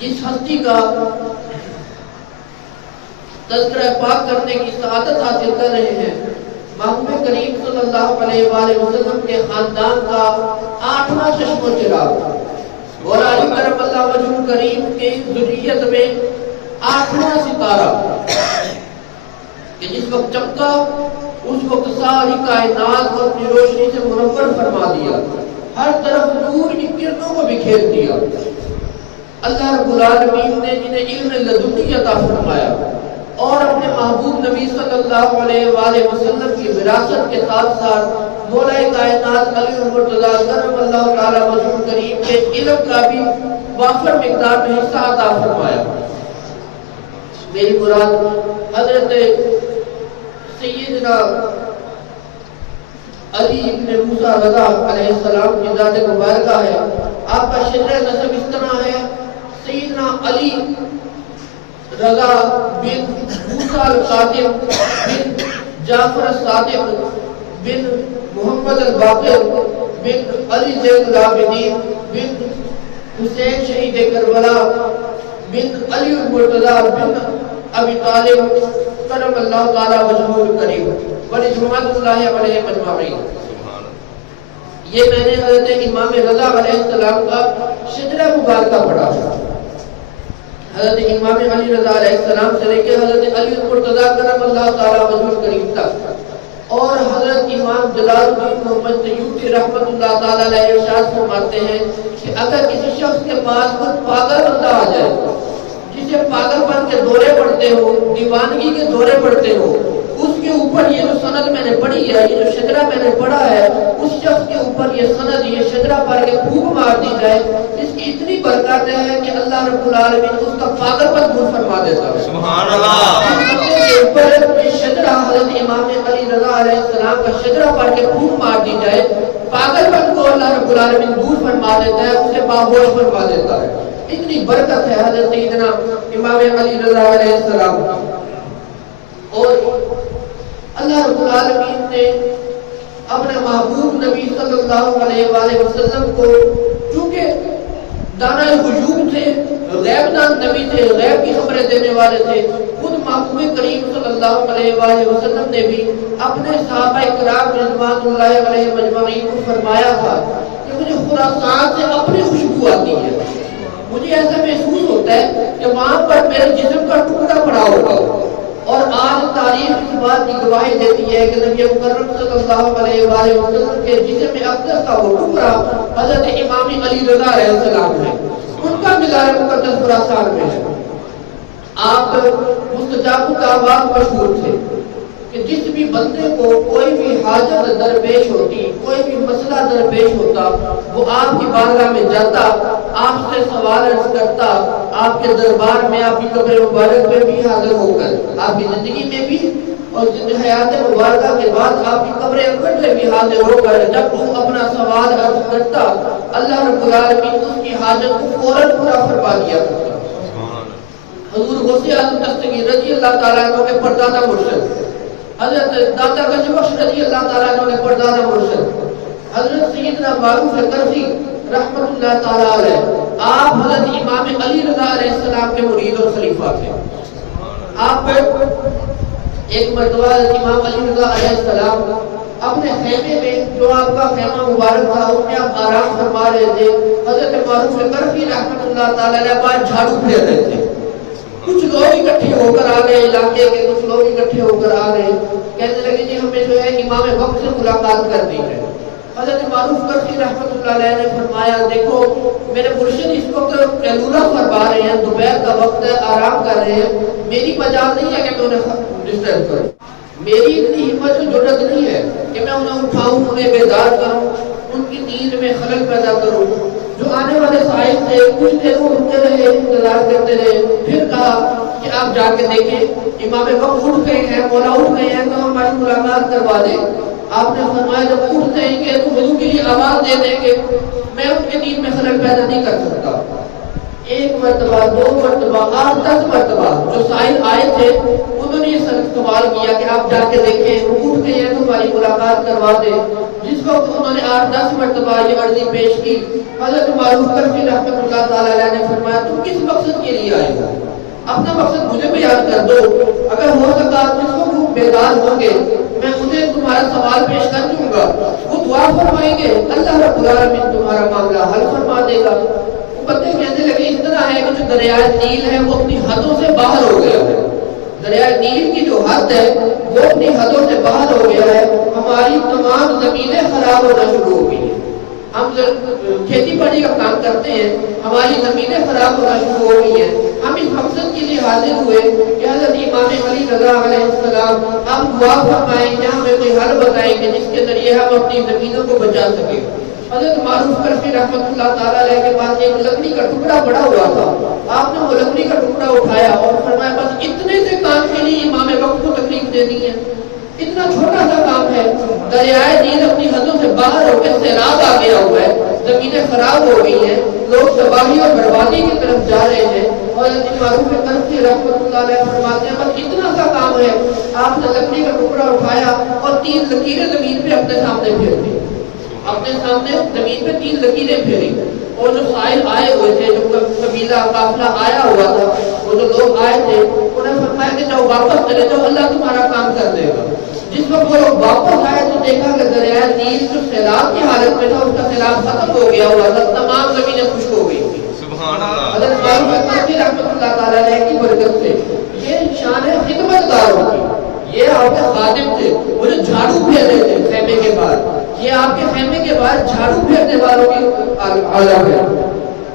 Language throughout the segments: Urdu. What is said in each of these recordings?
جس ہستی کا تذکرہ پاک کرنے کی سعادت حاصل کر رہے ہیں، محبوب کریم صلی اللہ علیہ وآلہ وسلم کے خاندان کا 8واں چشم و چراغ اور علی کرم اللہ وجہ کریم کی ذریت میں 8واں ستارہ کہ جس وقت چمکا اس وقت ساری کائنات کو اپنی روشنی سے منور فرما دیا، ہر طرف نور کی کرنوں کو بکھیر دیا۔ اللہ رب العالمین نے جنہیں علم لدنی عطا فرمایا اور اپنے محبوب نبی صلی اللہ علیہ وآلہ وسلم کی وراثت کے ساتھ ساتھ مولا کائنات علی المرتضیٰ کرم اللہ تعالی وجہ کریم کے علم کا بھی وافر مقدار میں حصہ عطا فرمایا۔ میری مراد حضرت سیدنا علی ابن موسیٰ رضا علیہ السلام کی ذات مبارکہ ہے۔ آپ کا شجرہ نسب اس طرح ہے: سیدنا علی رضا بن موسیٰ القاسم بن جعفر الصادق بن محمد الباقر بن علی زین العابدین بن حسین شہید کربلا بن علی المرتضیٰ بن ابی طالب کرم اللہ تعالی وجہہ الکریم ورضوان اللہ علیہ مجمعین۔ یہ میں نے حضرت امام رضا علیہ السلام کا شجرہ مبارکہ پڑھا، حضرت امام علی رضا علیہ السلام سے لے کے حضرت علی المرتضیٰ کرم اللہ تعالی وجہہ الکریم تک، اور حضرت امام جلال الدین محمد سیوطی رحمۃ اللہ تعالی علیہ ارشاد فرماتے ہیں کہ اگر کسی شخص کے پاس کوئی پاگل بندہ آ جائے جسے پاگل پن کے دورے پڑتے ہو، دیوانگی کے دورے پڑتے ہو، اس کے اوپر یہ جو سند میں نے پڑھی ہے، یہ جو شجرہ میں نے پڑھا ہے، اس شخص کے اوپر یہ سند، یہ شجرہ پڑھ کے پھونک مار دی جائے، اس کی اتنی برکت ہے کہ اللہ رب العالمین اس کا پاگل پن دور فرما دیتا ہے۔ سبحان اللہ۔ کے اوپر یہ شجرہ حضرت امام علی رضا علیہ السلام کا شجرہ پڑھ کے پھونک مار دی جائے، پاگل پن کو اللہ رب العالمین دور فرما دیتا ہے، اسے باہوش فرما دیتا ہے۔ اتنی برکت ہے حضرت سیدنا امام علی رضا علیہ السلام۔ اور اللہ رب العالمین نے اپنے محبوب نبی صلی اللہ علیہ وآلہ وسلم کو، چونکہ دانا غیوب تھے، غیب دان نبی تھے، غیب کی خبریں دینے والے تھے، خود محبوب کریم صلی اللہ علیہ وآلہ وسلم نے بھی اپنے صحابہ کرام رضوان اللہ علیہ مجمعین کو فرمایا تھا کہ مجھے خراسان سے اپنی خوشبو آتی ہے، مجھے ایسا محسوس ہوتا ہے کہ وہاں پر میرے جسم کا ٹکڑا پڑا ہوگا۔ اور آج تاریخ اس بات کی گواہی دیتی ہے کہ نبی مکرم صلی اللہ علیہ وآلہ وسلم کے جسم اقدس کا وہ ٹکڑا حضرت امام علی رضا علیہ السلام ہے، ان کا مزار مقدس خراسان میں ہے۔ آپ مستجاب الدعوات مشہور تھے کہ جس بھی بندے کو کوئی بھی حاجت درپیش ہوتی، کوئی بھی مسئلہ درپیش ہوتا، وہ آپ کی بارگاہ میں جاتا، آپ سے سوال عرض کرتا، آپ کے دربار میں، آپ کی قبر مبارک میں بھی حاضر ہو کر، آپ کی زندگی میں بھی اور حیات مبارکہ کے بعد آپ کی قبر اکبر میں بھی حاضر ہو کر جب وہ اپنا سوال عرض کرتا، اللہ رب العالمین اس کی حاجت کو فوراً پورا فرما دیا کرتا۔ حضور غوث اعظم دستگیر رضی اللہ تعالیٰ عنہ کے پردادا مرشد، حضرت داتا گنج بخش رضی اللہ تعالیٰ عنہ کے پردادا مرشد، حضرت سیدنا معروف کرفی رحمت اللہ تعالیٰ علیہ، آپ حضرت امام علی رضا علیہ السلام کے مرید اور خلیفہ تھے۔ آپ ایک مرتبہ حضرت امام علی رضا علیہ السلام اپنے خیمے میں، جو آپ کا خیمہ مبارک تھا، اس میں آپ آرام فرما رہے تھے، حضرت معروف کرفی رحمت اللہ تعالیٰ علیہ باہر جھاڑو پھیر رہے تھے۔ کچھ لوگ اکٹھے ہو کر آ گئے، علاقے کے کچھ لوگ اکٹھے ہو کر آ گئے، کہنے لگے جی ہمیں جو ہے امام وقت سے ملاقات کرنی ہے۔ حضرت معروف کرفی رحمت اللہ علیہ نے فرمایا دیکھو میرے مرشد اس وقت قیلولہ فرما رہے ہیں، دوپہر کا وقت ہے، آرام کر رہے ہیں، میری مجال نہیں ہے کہ میں انہیں ڈسٹرب کروں، میری اتنی ہمت و جرأت نہیں ہے کہ میں انہیں اٹھاؤں، انہیں بیدار کروں، ان کی نیند میں خلل پیدا کروں۔ جو آنے والے سائل تھے کچھ دیر وہ رکے رہے، انتظار کرتے رہے، پھر کہا کہ آپ جا کے دیکھیں امام وقت اٹھ گئے ہیں، مولا اٹھ گئے ہیں تو ہماری ملاقات کروا دیں۔ آپ نے فرمایا جب اٹھ جائیں گے تو وضو کے لیے آواز دے دیں گے، میں ان کے دین میں خلل پیدا نہیں کر سکتا۔ ایک مرتبہ، دو مرتبہ، 8-10 مرتبہ جو سائل آئے تھے انہوں نے یہ سوال کیا کہ آپ جا کے دیکھیں، وہ اٹھ گئے ہیں تو ہماری ملاقات کروا دیں۔ جس وقت انہوں نے 8-10 مرتبہ یہ عرضی پیش کی حضرت معروف کرفی رحمۃ اللہ تعالی علیہ نے فرمایا تم کس مقصد کے لیے آئے ہو؟ اپنا مقصد مجھے بیان کر دو، اگر ہو سکا جس کو وہ بیدار ہوں گے میں انہیں تمہارا سوال پیش کر دوں گا، وہ دعا فرمائیں گے، اللہ رب العالمین تمہارا معاملہ حل فرما دے گا۔ وہ بندے کہنے لگے اس طرح ہے کہ جو دریائے نیل ہے وہ اپنی حدوں سے باہر ہو گیا ہے، دریائے نیل کی جو حد ہے وہ اپنی حدوں سے باہر ہو گیا ہے، ہماری تمام زمینیں خراب ہونا شروع ہو گئی ہیں، ہم کھیتی باڑی کا کام کرتے ہیں، ہماری زمینیں خراب ہونا شروع ہو گئی ہیں، ہم اس مقصد کے لیے حاضر ہوئے کہ حضرت امام علی رضا علیہ السلام آپ دعا فرمائیں یا ہمیں کوئی حل بتائیں کہ جس کے ذریعے ہم اپنی زمینوں کو بچا سکیں۔ حضرت معروف کرفی رحمۃ اللہ تعالیٰ علیہ کے پاس ایک لکڑی کا ٹکڑا پڑا ہوا تھا، آپ نے وہ لکڑی کا ٹکڑا اٹھایا اور فرمایا بس اتنے سے کام کے لیے امام وقت کو تکلیف دینی ہے، اتنا چھوٹا سا کام ہے، دریائے نیل اپنی حدوں سے باہر ہو کے سیلاب آ گیا ہوا ہے، زمینیں خراب ہو گئی ہیں، لوگ تباہی اور بربادی کی طرف جا رہے ہیں، اور معروف کرفی رحمۃ اللہ علیہ فرماتے ہیں بس اتنا سا کام ہے، آپ نے لکڑی کا ٹکڑا اٹھایا اور 3 لکیریں زمین پہ اپنے سامنے پھیر دی، اپنے سامنے زمین پہ 3 لکیریں پھیری، اور جو سائل آئے ہوئے تھے، جو قبیلہ قافلہ آیا ہوا تھا، وہ جو لوگ آئے تھے انہیں فرمایا کہ جاؤ واپس چلے جاؤ، اللہ تمہارا کام کر دے گا۔ جس وقت وہ لوگ واپس آئے تو دیکھا کہ دریائے نیل جو سیلاب کی حالت میں تھا اس کا سیلاب ختم ہو گیا ہوا تھا، تمام زمینیں خشک ہو گئی تھی۔ سبحان اللہ۔ حضرت معروف کرفی رحمۃ اللہ تعالیٰ علیہ کی برکت سے یہ شان ہے خدمت گاروں کی، یہ آپ کے خادم تھے، وہ جو جھاڑو پھیر رہے تھے خیمے کے بعد، یہ آپ کے خیمے کے بعد جھاڑو پھیرنے والوں کی عالم ہے۔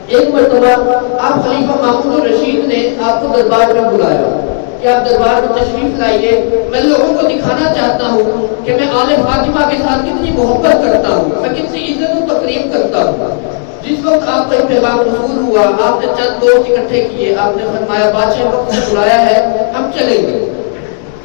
ایک مرتبہ آپ خلیفہ مامون الرشید نے آپ کو دربار میں بلایا کہ آپ دربار میں تشریف لائیے، میں لوگوں کو دکھانا چاہتا ہوں کہ میں آل فاطمہ کے ساتھ کتنی محبت کرتا ہوں، میں کتنی عزت و تقریب کرتا ہوں۔ جس وقت آپ کا پیغام وصول ہوا آپ نے چند دوست اکٹھے کیے، آپ نے فرمایا بادشاہ وقت نے بلایا ہے ہم چلیں گے۔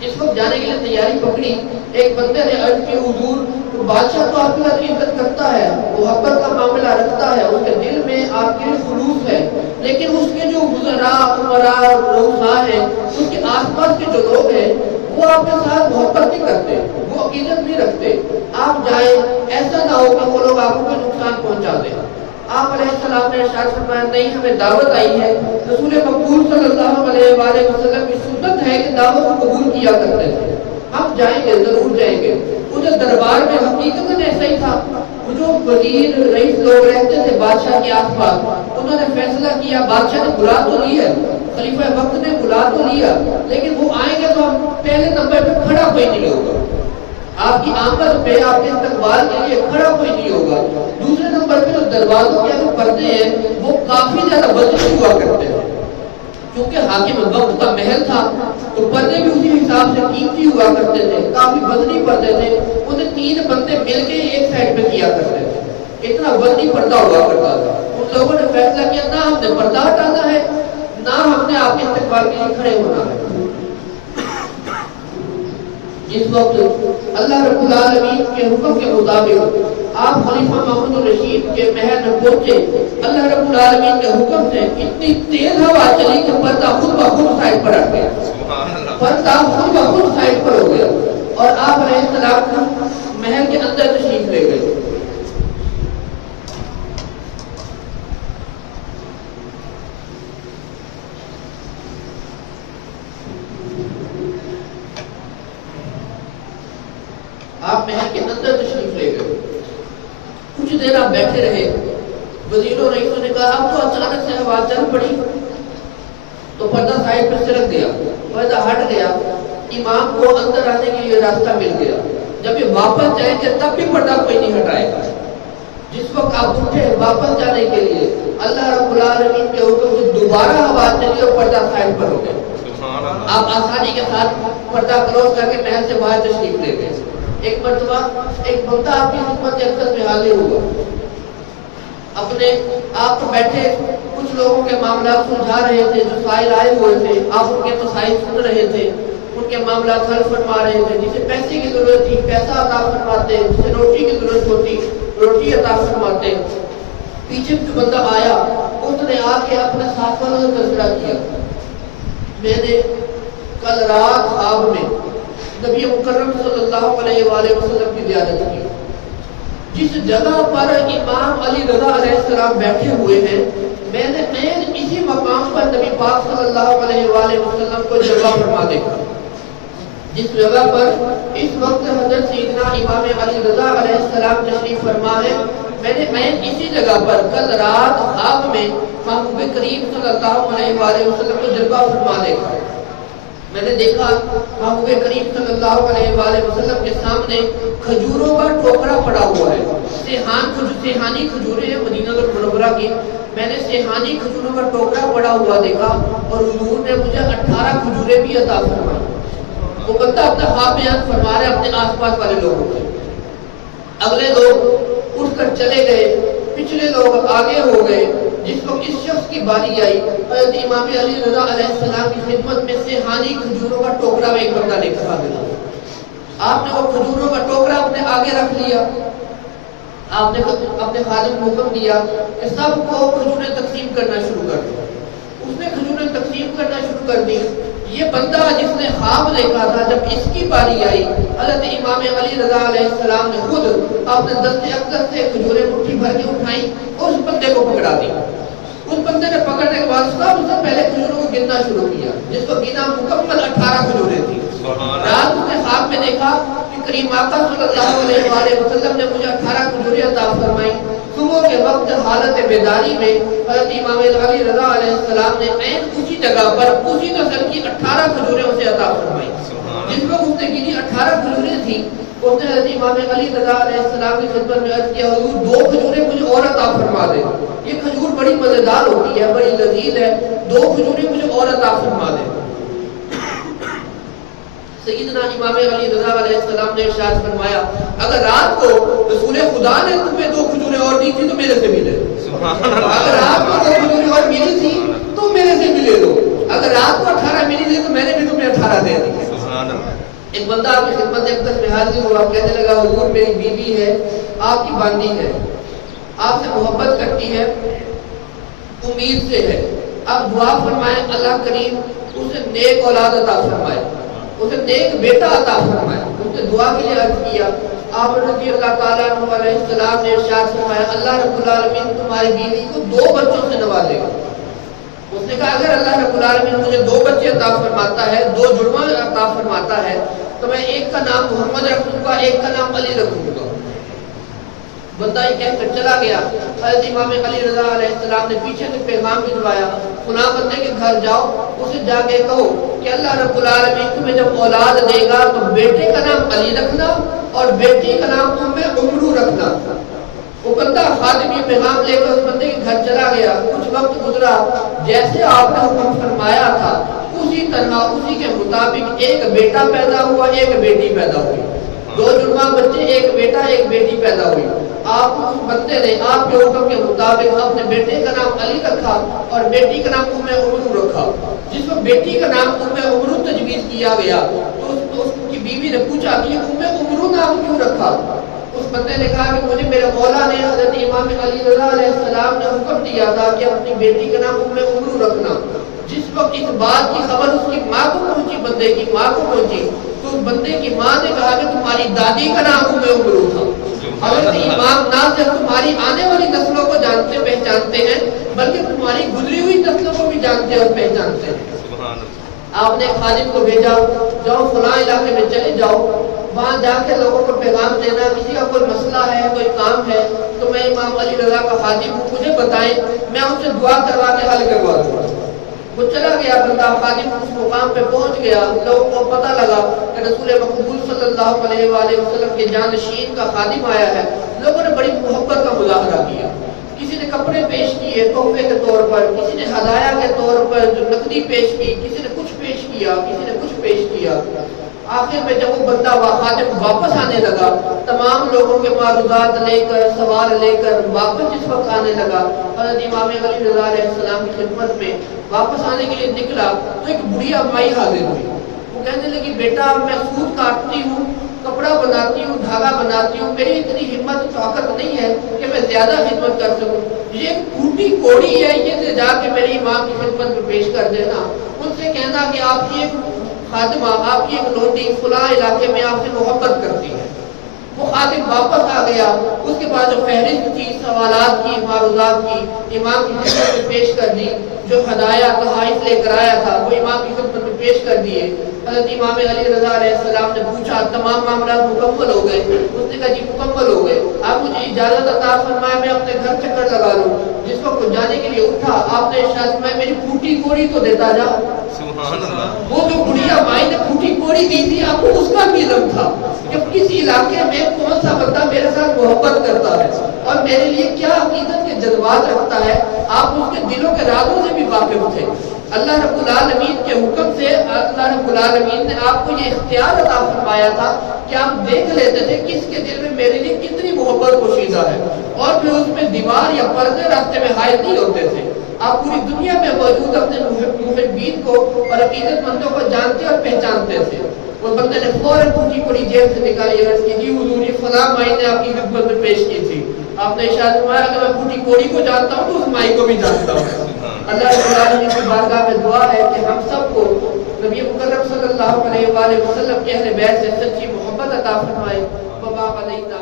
جس وقت جانے کے لیے تیاری پکڑی ایک بندے نے عرض کی حضور بادشاہ تو آپ کی ساتھ عزت کرتا ہے، محبت کا معاملہ رکھتا ہے، اس کے دل میں آپ کے خلوص ہے، لیکن اس کے جو وزراء عمراء رؤساء ہیں، اس کے آس پاس کے جو لوگ ہیں وہ آپ کے ساتھ محبت نہیں کرتے، وہ عقیدت نہیں رکھتے، آپ جائیں ایسا نہ ہو کہ وہ لوگ آپ کو نقصان پہنچا دیں۔ آپ علیہ السلام نے ارشاد فرمایا نہیں ہمیں دعوت آئی ہے، رسول مقبول صلی اللہ علیہ وآلہ وسلم کی سنت ہے کہ دعوت کو قبول کیا کرتے تھے، ہم جائیں گے ضرور جائیں گے۔ ادھر دربار میں حقیقت ایسا ہی تھا، وہ جو وزیر رئیس لوگ رہتے تھے بادشاہ کے آس پاس انہوں نے فیصلہ کیا، بادشاہ نے بلا تو لیا، خلیفہ وقت نے بلا تو لیا، لیکن وہ آئیں گے تو ہم پہلے نمبر پہ کھڑا کوئی نہیں ہوگا، آپ کی آمد پہ آپ کے استقبال کے لیے کھڑا کوئی نہیں ہوگا۔ دوسرے نمبر پہ جو دروازوں کے جو پردے ہیں وہ کافی زیادہ وزنی ہوا کرتے ہیں، کیونکہ حاکم وقت کا محل تھا تو پردے بھی اسی حساب سے قیمتی ہوا کرتے تھے، کافی وزنی پردے تھے، انہیں 3 بندے مل کے ایک سائڈ پہ کیا کرتے تھے، اتنا وزنی پردہ ہوا کرتا تھا۔ ان لوگوں نے فیصلہ کیا نہ ہم نے پردہ ہٹانا ہے نہ ہم نے آپ کے استقبال کے لیے کھڑے ہونا ہے۔ جس وقت اللہ رب العالمین کے حکم کے مطابق آپ خلیفہ مامون الرشید کے محل میں پہنچے، اللہ رب العالمین کے حکم سے اتنی تیز ہوا چلی کہ پردہ خود بخود سائڈ پر ہٹ گیا، پردہ خود بخود سائڈ پر ہو گیا اور آپ علیہ السلام محل کے اندر تشریف لے گئے۔ آپ محل کے اندر تشریف لے گئے، کچھ دیر آپ بیٹھے رہے، وزیروں رئیسوں نے کہا اب تو اچانک سے ہوا چل پڑی تو پردہ سائڈ پہ سرک گیا، پردہ ہٹ گیا، امام کو اندر آنے کے لیے راستہ مل گیا، جب یہ واپس جائیں گے تب بھی پردہ کوئی نہیں ہٹائے گا۔ جس وقت آپ اٹھے واپس جانے کے لیے اللہ رب العالمین کے حکم سے دوبارہ ہوا چلی اور پردہ سائڈ پر ہو گیا، آپ آسانی کے ساتھ پردہ کلوز کر کے محل سے باہر تشریف لے گئے۔ ایک مرتبہ ایک بندہ آپ کی خدمت اکثر میں حاضر ہوا، اپنے آپ بیٹھے کچھ لوگوں کے معاملات سلجھا رہے تھے، جو سائل آئے ہوئے تھے، آپ ان کے مسائل سن رہے تھے، ان کے معاملات حل فرما رہے تھے، جسے پیسے کی ضرورت تھی پیسہ عطا فرماتے، جسے روٹی کی ضرورت ہوتی روٹی عطا فرماتے۔ پیچھے جو بندہ آیا اس نے آ کے اپنے ساتھ والوں سے تذکرہ کیا، میں نے کل رات خواب میں نبی مکرم صلی اللہ علیہ وآلہ وسلم کی زیارت کی، جس جگہ پر امام علی رضا علیہ السلام بیٹھے ہوئے ہیں، میں نے اسی مقام پر نبی پاک صلی اللہ علیہ وآلہ وسلم کو جگہ فرما دیکھا، جس جگہ پر اس وقت حضرت سیدنا امام علی رضا علیہ السلام تشریف فرما ہے، میں نے اسی جگہ پر کل رات خواب میں محبوب کریم صلی اللہ علیہ وآلہ وسلم کو جلوہ فرما دیکھا۔ میں نے دیکھا محبوب کریم صلی اللہ علیہ وآلہ وسلم کے سامنے کھجوروں کا ٹوکرا پڑا ہوا ہے، سیحانی کھجوریں ہیں مدینہ المنورہ کی، میں نے سیحانی کھجوروں کا ٹوکرا پڑا ہوا دیکھا، اور حضور نے مجھے 18 کھجوریں بھی عطا فرمائی۔ وہ بندہ اپنا خواب بیان فرما رہے اپنے آس پاس والے لوگوں سے، اگلے لوگ اٹھ کر چلے گئے، پچھلے لوگ آگے ہو گئے۔ جس وقت اس شخص کی باری آئی، حضرت امام علی رضا علیہ السلام کی خدمت میں سیحانی کھجوروں کا ٹوکرا ایک بندہ لے کر آ گیا۔ آپ نے وہ کھجوروں کا ٹوکرا اپنے آگے رکھ لیا، آپ نے اپنے خادم کو حکم دیا کہ سب کو کھجوریں تقسیم کرنا شروع کر دو۔ اس نے کھجوریں تقسیم کرنا شروع کر دی۔ یہ بندہ جس نے خواب دیکھا تھا، جب اس کی باری آئی، حضرت امام علی رضا علیہ السلام نے خود اپنے دستے اقدس سے کھجوریں مٹھی بھر کے اٹھائیں اور اس بندے کو پکڑا دی۔ اس بندے نے پکڑنے کے بعد سب سے پہلے کھجوروں کو گننا شروع کیا، جس کو گنا مکمل 18 کھجوریں تھی۔ رات اس نے خواب میں دیکھا کہ کریم آقا صلی اللہ علیہ وآلہ وسلم نے مجھے 18 کھجوریں عطا فرمائی۔ صبح کے وقت حالت بیداری میں حضرت امام علی رضا علیہ السلام نے اسی جگہ پر اسی نسل کی 18 کھجوریں اسے عطا فرمائی۔ جس وقت اس نے گنی 18 کھجوریں تھی، اس نے حضرت امام علی رضا علیہ السلام کی خدمت میں عرض کیا، حضور 2 کھجوریں مجھے اور عطا فرما دیں، یہ کھجور بڑی مزیدار ہوتی ہے، بڑی لذیذ ہے، 2 کھجوریں مجھے اور عطا فرما دیں۔ سیدنا امام علی رضا علیہ السلام نے ارشاد فرمایا، اگر رات کو رسول خدا نے تمہیں 2 کھجوریں اور دی تھی تو میرے سے بھی لے لو، اگر رات کو 2 کھجوریں اور ملی تھی تو میرے سے بھی لے لو، اگر رات کو 18 ملی تھی تو میں نے بھی تمہیں 18 دے دی۔ ایک بندہ آپ کی خدمت اقدس میں حاضر ہوا، کہنے لگا، حضور میری بیوی ہے، آپ کی باندی ہے، آپ سے محبت کرتی ہے، امید سے ہے، آپ دعا فرمائیں اللہ کریم اسے نیک اولاد عطا فرمائے، اسے نیک بیٹا عطا فرمائے۔ اس نے دعا کے لیے عرض کیا، آپ رضی اللہ تعالیٰ عنہ علیہ السلام نے ارشاد فرمایا، اللہ رب العالمین تمہاری بیوی کو 2 بچوں سے نوازے گا۔ اس نے کہا اگر اللہ رب العالمین مجھے 2 بچے عطا فرماتا ہے، 2 جڑواں عطا فرماتا ہے، تو میں ایک کا نام محمد رکھوں گا، ایک کا نام علی رکھوں گا۔ بندہ یہ کہہ کر چلا گیا۔ حضرت امام علی رضا علیہ السلام نے پیچھے سے پیغام بھجوایا، فلاں بندے کے گھر جاؤ، اسے جا کے کہو کہ اللہ رب العالمین تمہیں جب اولاد دے گا تو بیٹے کا نام علی رکھنا اور بیٹی کا نام عمرو رکھنا۔ وہ بندہ خادم یہ پیغام لے کر اس بندے کے گھر چلا گیا۔ کچھ وقت گزرا، جیسے آپ نے حکم فرمایا تھا اسی طرح اسی کے مطابق ایک بیٹا پیدا ہوا، ایک بیٹی پیدا ہوئی، 2 جڑواں بچے، ایک بیٹا ایک بیٹی پیدا ہوئی۔ آپ اس بندے نے آپ کے حکم کے مطابق اپنے بیٹے کا نام علی رکھا اور بیٹی کا نام عمرو رکھا۔ جس کو بیٹی کا نام عمرو تجویز کیا گیا تو اس کی بیوی نے پوچھا کہ یہ عمرو نام کیوں رکھا؟ اس بندے نے کہا کہ مجھے میرے مولا نے حضرت امام علی رضا علیہ السلام نے حکم دیا تھا کہ اپنی بیٹی کا نام عمرو رکھنا۔ جس وقت اس بات کی خبر اس کی ماں کو پہنچی، بندے کی ماں کو پہنچی، تو اس بندے کی ماں نے کہا کہ تمہاری دادی کا نام عمرو تھا۔ حضرت امام نہ صرف تمہاری آنے والی نسلوں کو جانتے پہچانتے ہیں بلکہ تمہاری گزری ہوئی نسلوں کو بھی جانتے اور پہچانتے ہیں۔ آپ نے خادم کو بھیجا، جاؤ فلاں علاقے میں چلے جاؤ، وہاں جا کے لوگوں کو پیغام دینا، کسی کا کوئی مسئلہ ہے، کوئی کام ہے تو میں امام علی رضا کا خادم ہوں، مجھے بتائیں، میں ان سے دعا کروا کے حل کروا دوں گا۔ وہ چلا گیا بندہ، خادم اس مقام پہ پہنچ گیا، لوگوں کو پتہ لگا کہ رسول مقبول صلی اللہ علیہ وآلہ وسلم کے جانشین کا خادم آیا ہے۔ لوگوں نے بڑی محبت کا مظاہرہ کیا، کسی نے کپڑے پیش کیے تحفے کے طور پر، کسی نے ہدایہ کے طور پر جو نقدی پیش کی، کسی نے کچھ پیش کیا، کسی نے کچھ پیش کیا۔ آخر میں جب وہ بندہ خادم واپس آنے لگا، تمام لوگوں کے معروضات لے کر، سوال لے کر واپس جس وقت آنے لگا، حضرت امام علی رضا علیہ السلام کی خدمت میں واپس آنے کے لیے نکلا تو ایک بڑھیا مائی حاضر ہوئی۔ وہ کہنے لگی، بیٹا میں سوت کاٹتی ہوں، کپڑا بناتی ہوں، دھاگا بناتی ہوں، میری اتنی ہمت طاقت نہیں ہے کہ میں زیادہ خدمت کر سکوں، یہ ایک ٹوٹی کوڑی ہے، یہ جا کے میری امام کی خدمت میں پیش کر دینا، ان سے کہنا کہ آپ کی ایک خادمہ، آپ کی ایک لونڈی فلاں علاقے میں آپ سے محبت کرتی ہے۔ وہ خادم واپس آ گیا، اس کے بعد جو فہرست تھی سوالات کی، معروضات کی، امام کی خدمت میں پیش کر دی، جو ہدایہ تحائف لے کر آیا تھا وہ امام کی خدمت میں پیش کر دیے۔ حضرت امام علی رضا علیہ السلام نے پوچھا تمام معاملات مکمل ہو گئے؟ اس نے کہا جی مکمل ہو گئے، آپ مجھے اجازت عطا فرمائے میں اپنے گھر چکر لگا لوں۔ جس وقت وہ جانے کے لیے اٹھا آپ نے ارشاد فرمایا میری پھوٹی کوڑی تو دیتا جا۔ سبحان اللہ۔ وہ جو گڑیا مائی نے پھوٹی کوڑی دی تھی آپ کو اس کا بھی علم تھا کہ کسی علاقے میں کون سا بندہ میرے ساتھ محبت کرتا ہے اور میرے لیے کیا عقیدت کے جذبات رکھتا ہے، آپ اس کے دلوں کے رازوں سے بھی واقف تھے۔ اللہ رب العالمین کے حکم سے اللہ رب العالمین نے آپ کو یہ اختیار عطا فرمایا تھا کہ آپ دیکھ لیتے تھے کس کے دل میں میرے لیے کتنی محبت پوشیدہ ہے، اور پھر اس میں دیوار یا پردے راستے میں حائل نہیں ہوتے تھے۔ آپ پوری دنیا میں موجود اپنے محبین کو اور عقیدت مندوں کو جانتے اور پہچانتے تھے۔ وہ بندے نے فوراً پھوٹی کوڑی جیب سے نکالی، عرض کی جی حضور یہ فلاں مائی نے آپ کی خدمت میں پیش کی تھی۔ آپ نے ارشاد فرمایا کہ میں پھوٹی کوڑی کو جانتا ہوں تو اس مائی کو بھی جانتا ہوں۔ اللہ رب العالمین کی بارگاہ میں دعا ہے کہ ہم سب کو نبی مکرم صلی اللہ علیہ وآلہ وسلم کے اہل بیت سے سچی محبت عطا فرمائے۔ وما علینا